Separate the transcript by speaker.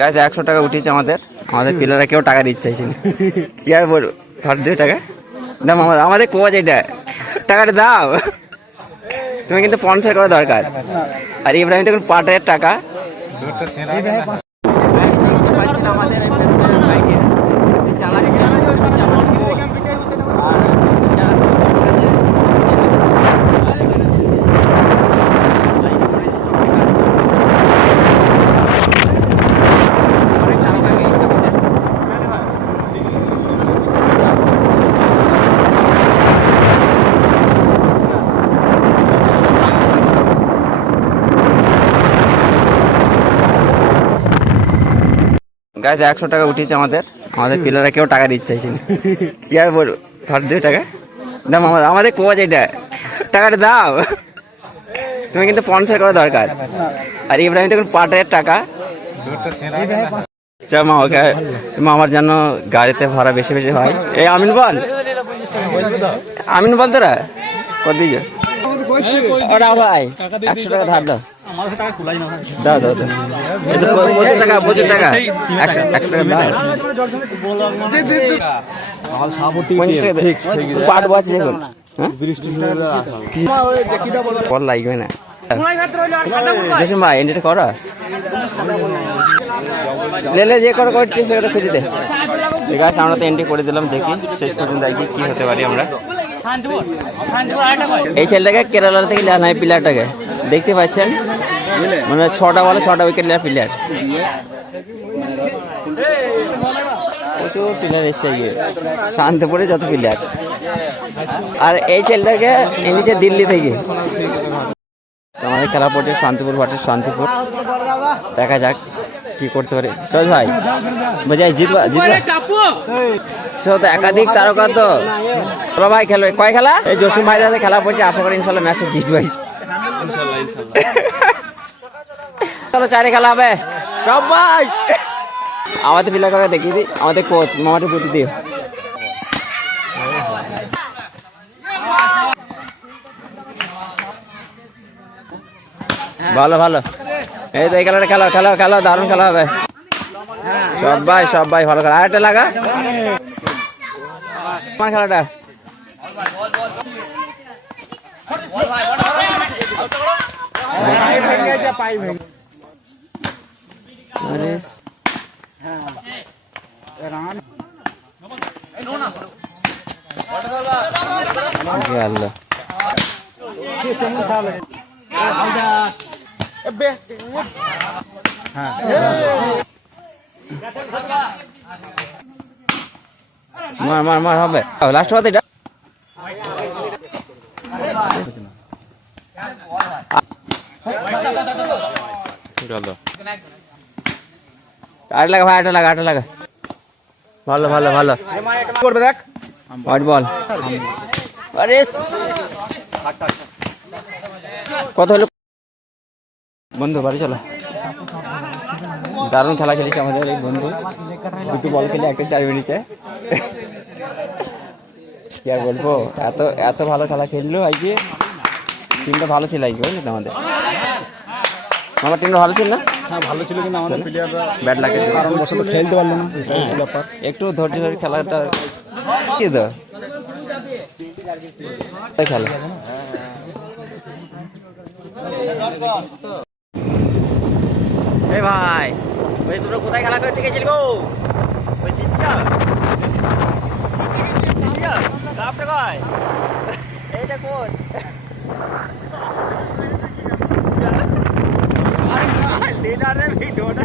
Speaker 1: গাছ একশো টাকা উঠিয়েছে আমাদের। আমাদের পিলারা কেউ টাকা দিচ্ছে কি আর বলব? ভাট দুই টাকা। দাম আমাদের আমাদের কোচ এটা। টাকাটা দাও। তুমি কিন্তু স্পন্সার করা দরকার। আর ইব্রাহিম দেখুন পাটের টাকা। গাছ একশো টাকা উঠিয়েছে আমাদের। আমাদের পিলাররা কেউ টাকা দিচ্ছে কি আর বলব? ভাট দুই টাকা? দাম আমাদের আমাদের কোচ এটা। টাকাটা দাও। তুমি কিন্তু স্পন্সর করা দরকার। আর ইব্রাহিম দেখুন পাটের টাকা। চা মা ওকে। মামার জন্য গাড়িতে ভাড়া বেশি বেশি হয়। এই আমিন বল। আমিন বল তোরা? কত দিয়েছ? ওরা ভাই একশো টাকা ধার দাও। পাট এখন? কল লাগবে না। জসিম ভাই এন্ডিটা করা। লেলে যে করে করছে সেটা খুঁজে দে। ঠিক আছে আমরা তো এন্ট্রি করে দিলাম দেখি শেষ পর্যন্ত দেখি কি হতে পারি আমরা। এই ছেলেটাকে কেরালা থেকে নেওয়া হয় প্লেয়ারটাকে। দেখতে পাচ্ছেন? মানে ছটা বলে ছটা উইকেট নেওয়ার প্লেয়ার প্রচুর প্লেয়ার এসছে গিয়ে শান্তপুরে যত প্লেয়ার আর এই ছেলেটাকে এনেছে দিল্লি থেকে। আমাদের খেলা পড়ছে শান্তিপুর ভাটের শান্তিপুর। দেখা যাক। কি করতে পারে? সজ ভাই। বোঝাই জিতবা জিতবা। সে তো একাধিক তারকা তো। চলো ভাই খেলো। কয় খেলা? এই জসিম ভাইয়ের হাতে খেলা পড়ছে আশা করি ইনশাল্লাহ ম্যাচটা জিতবাই চলো চারে খেলা হবে। সবাই আমাদের পিলা করে দেখিয়ে দিই। আমাদের কোচ মামাটি প্রতি দিও। ভালো ভালো। এই তো এই খেলাটা খেলো খেলো খেলো দারুণ খেলা হবে। সবাই সবাই ভালো খেলা। আরেকটা লাগা? আমার খেলাটা? আরে। মার মার মার হবে। লাস্ট বাদ এটা। আট লাগা ভাই আট লাগা আট লাগা। ভালো ভালো ভালো।
Speaker 2: করবে দেখ।
Speaker 1: হোয়াইট বল আরে। কত হলো? বন্ধু বাড়ি চলো। দারুণ খেলা খেলেছে আমাদের এই বন্ধু। দুটো বল খেলে একটা চার মিনিটে কি আর বলব এত এত ভালো খেলা খেললো আজকে টিমটা ভালো ছিল আজকে বুঝলি আমাদের। আমার টিমটা ভালো ছিল না?
Speaker 2: হ্যাঁ ভালো ছিল কিন্তু আমাদের প্লেয়াররা
Speaker 1: ব্যাট লাগে
Speaker 2: কারণ বসে তো খেলতে পারল না ব্যাপার।
Speaker 1: একটু ধৈর্য ধরে খেলাটা কি তো? খেলা। এই ভাই, ওই তোমরা কোথায় খেলা করতে গেছিলি গো? ওই চিন্তা কাপটা কয় এইটা কোন লিডারের ভিডিওটা